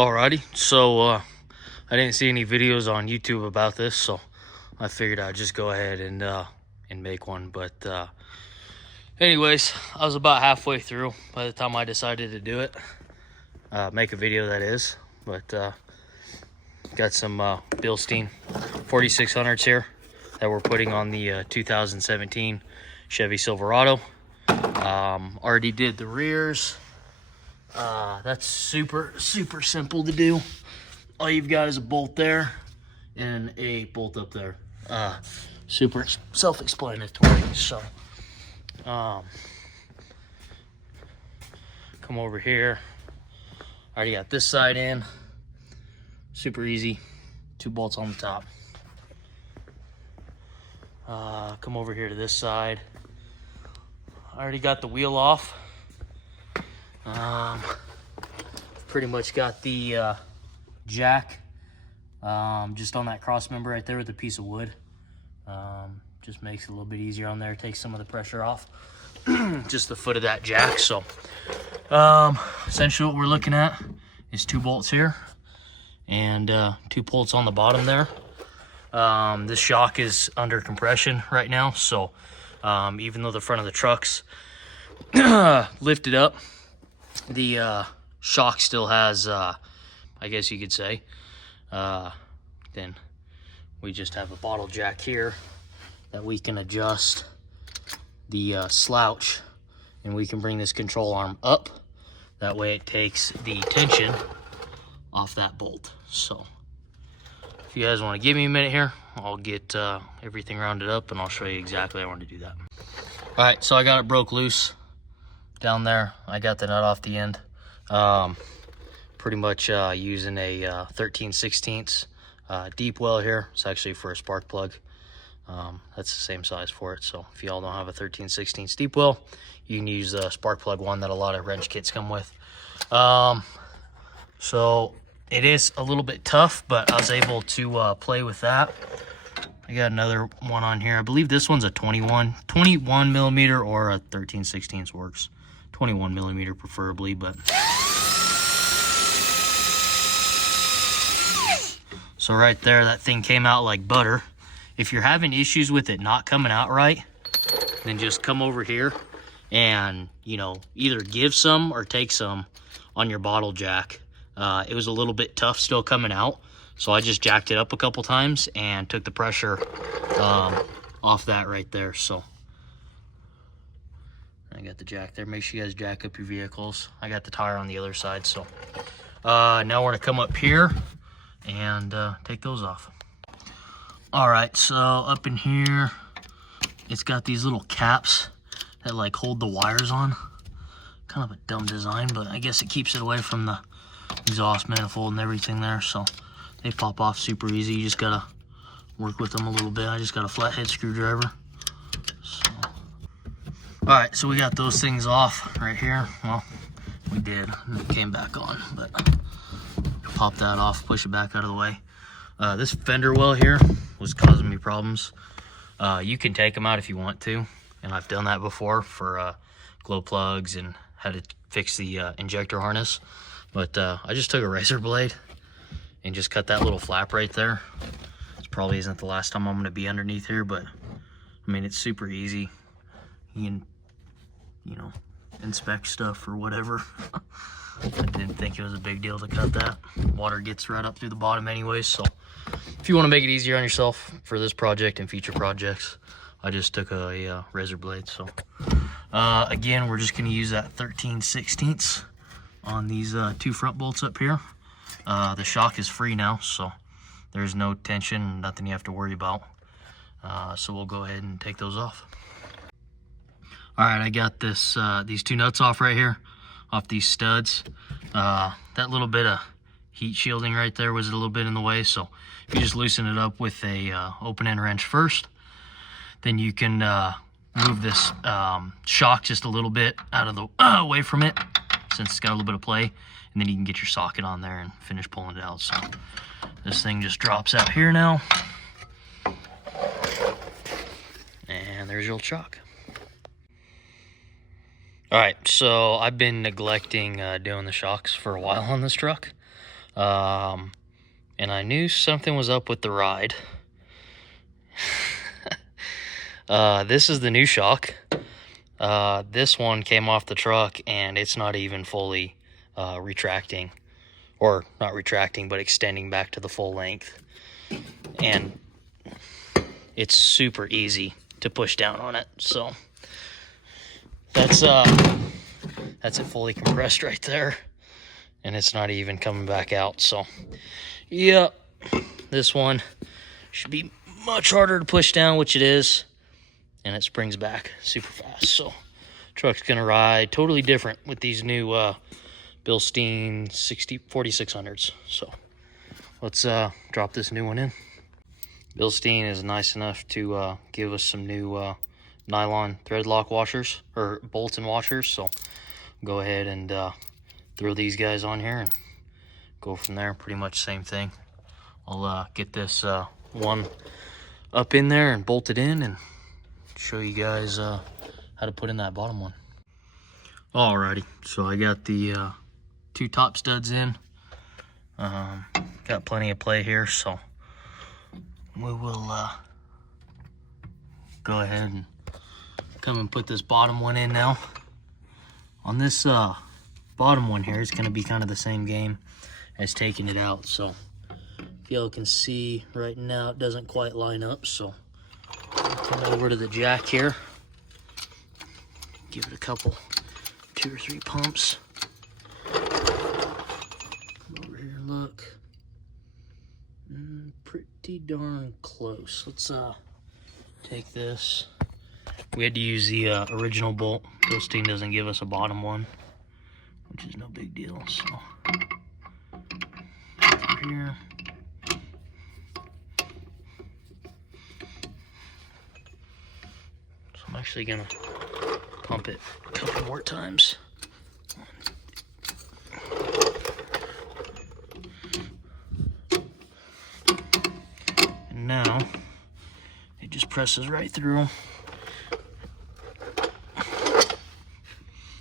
Alrighty, so I didn't see any videos on YouTube about this, so I figured I'd just go ahead and make one. But anyways, I was about halfway through by the time I decided to do it, make a video that is. But got some Bilstein 4600s here that we're putting on the 2017 Chevy Silverado. Already did the rears. That's super simple to do. All you've got is a bolt there and a bolt up there. Super self-explanatory. So come over here. Already got this side in. Super easy. 2 bolts on the top. Come over here to this side. Already got the wheel off. Pretty much got the jack just on that cross member right there with a piece of wood. Just makes it a little bit easier on there, takes some of the pressure off. Just the foot of that jack. So essentially what we're looking at is 2 bolts here and 2 bolts on the bottom there. This shock is under compression right now, so even though the front of the truck's lifted up, the shock still has, I guess you could say. Then we just have a bottle jack here that we can adjust the slouch, and we can bring this control arm up. That way it takes the tension off that bolt. So if you guys want to give me a minute here, I'll get everything rounded up and I'll show you exactly how I want to do that. All right, so I got it broke loose down there. I got the nut off the end. Pretty much using a 13/16 deep well here. It's actually for a spark plug. That's the same size for it. So if y'all don't have a 13/16 deep well, you can use the spark plug one that a lot of wrench kits come with. So it is a little bit tough, but I was able to play with that. I got another one on here. I believe this one's a 21 millimeter, or a 13/16 works. 21 millimeter preferably, but so right there, that thing came out like butter. If you're having issues with it not coming out right, then just come over here and, you know, either give some or take some on your bottle jack. It was a little bit tough still coming out, so I just jacked it up a couple times and took the pressure off that right there. So I got the jack there. Make sure you guys jack up your vehicles. I got the tire on the other side. So now we're gonna come up here and take those off. All right, so up in here, it's got these little caps that like hold the wires on. Kind of a dumb design, but I guess it keeps it away from the exhaust manifold and everything there. So they pop off super easy. You just gotta work with them a little bit. I just got a flathead screwdriver. So all right, so we got those things off right here. Well, we did, and it came back on, but pop that off, push it back out of the way. This fender well here was causing me problems. You can take them out if you want to, and I've done that before for glow plugs and had to fix the injector harness. But I just took a razor blade and just cut that little flap right there. This probably isn't the last time I'm gonna be underneath here, but I mean, it's super easy. You can, you know, inspect stuff or whatever. I didn't think it was a big deal to cut that. Water gets right up through the bottom anyways, so if you want to make it easier on yourself for this project and future projects, I just took a razor blade. So again, we're just going to use that 13/16 on these 2 front bolts up here. The shock is free now, so there's no tension, nothing you have to worry about. So we'll go ahead and take those off. All right, I got this these 2 nuts off right here, off these studs. That little bit of heat shielding right there was a little bit in the way, so if you just loosen it up with a open end wrench first, then you can move this shock just a little bit out of the away from it, since it's got a little bit of play, and then you can get your socket on there and finish pulling it out. So this thing just drops out here now, and there's your old shock. All right, so I've been neglecting doing the shocks for a while on this truck. And I knew something was up with the ride. This is the new shock. This one came off the truck and it's not even fully retracting, or not retracting, but extending back to the full length. And it's super easy to push down on it. So that's it fully compressed right there, and it's not even coming back out. So yeah, this one should be much harder to push down, which it is, and it springs back super fast. So truck's gonna ride totally different with these new Bilstein 4600s. So let's drop this new one in. Bilstein is nice enough to give us some new nylon thread lock washers, or bolts and washers. So go ahead and throw these guys on here and go from there. Pretty much same thing. I'll get this one up in there and bolt it in and show you guys how to put in that bottom one. Alrighty, so I got the 2 top studs in. Got plenty of play here, so we will go ahead and come and put this bottom one in now. On this bottom one here, it's going to be kind of the same game as taking it out. So if y'all can see right now, it doesn't quite line up. So come over to the jack here, give it a couple, 2 or 3 pumps. Come over here, look. Pretty darn close. Let's take this. We had to use the original bolt. Bilstein doesn't give us a bottom one, which is no big deal. So over here. So I'm actually gonna pump it a couple more times. And now it just presses right through.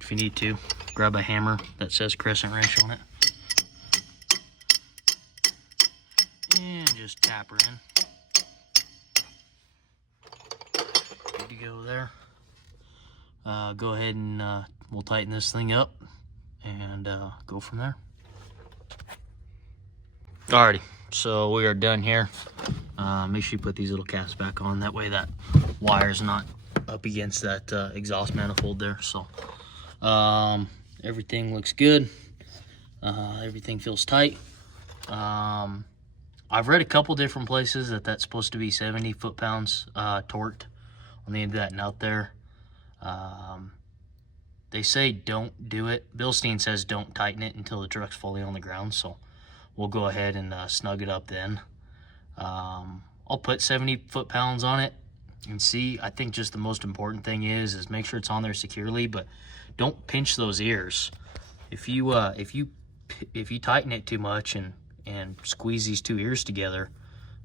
If you need to, grab a hammer that says crescent wrench on it and just tap her in. Good to go there. Go ahead and we'll tighten this thing up and go from there. Alrighty, so we are done here. Make sure you put these little caps back on, that way that wire's not up against that exhaust manifold there. So everything looks good. Everything feels tight. I've read a couple different places that that's supposed to be 70 foot-pounds torqued on the end of that nut there. They say don't do it. Bilstein says don't tighten it until the truck's fully on the ground, so we'll go ahead and snug it up then. I'll put 70 foot-pounds on it and see. I think just the most important thing is make sure it's on there securely, but don't pinch those ears. If you tighten it too much and squeeze these 2 ears together,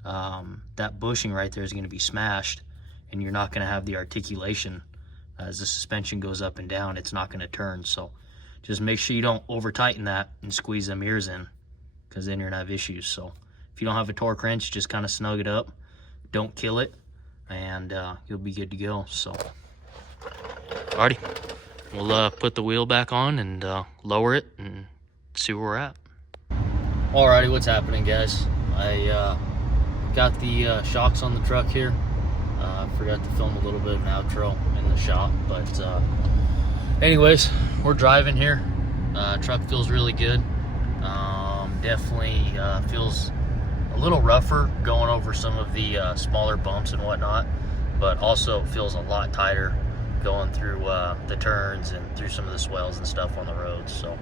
that bushing right there is going to be smashed, and you're not going to have the articulation. As the suspension goes up and down, it's not going to turn. So just make sure you don't over tighten that and squeeze them ears in, because then you're going to have issues. So if you don't have a torque wrench, just kind of snug it up, don't kill it, and you'll be good to go. So alrighty, we'll put the wheel back on and lower it and see where we're at. Alrighty, what's happening, guys? I got the shocks on the truck here. I forgot to film a little bit of an outro in the shop, but anyways, we're driving here. Truck feels really good. Definitely feels a little rougher going over some of the smaller bumps and whatnot, but also feels a lot tighter going through the turns and through some of the swells and stuff on the roads. So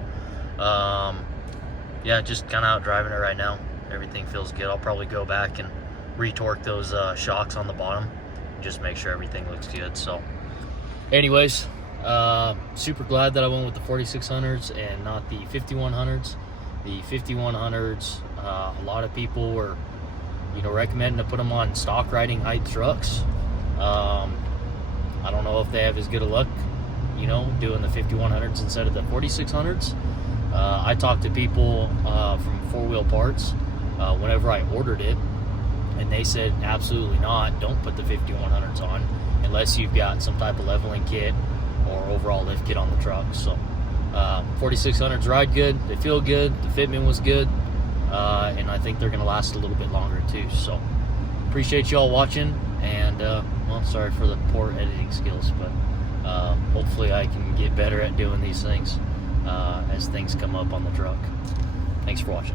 yeah, just kind of out driving it right now. Everything feels good. I'll probably go back and retorque those shocks on the bottom, just make sure everything looks good. So anyways, super glad that I went with the 4600s and not the 5100s. The 5100s, a lot of people were, recommending to put them on stock riding height trucks. I don't know if they have as good a luck, doing the 5100s instead of the 4600s. I talked to people from 4-Wheel Parts whenever I ordered it, and they said absolutely not. Don't put the 5100s on unless you've got some type of leveling kit or overall lift kit on the truck. So 4600s ride good, they feel good, the fitment was good, and I think they're going to last a little bit longer too. So appreciate y'all watching, and well, sorry for the poor editing skills, but hopefully I can get better at doing these things as things come up on the truck. Thanks for watching.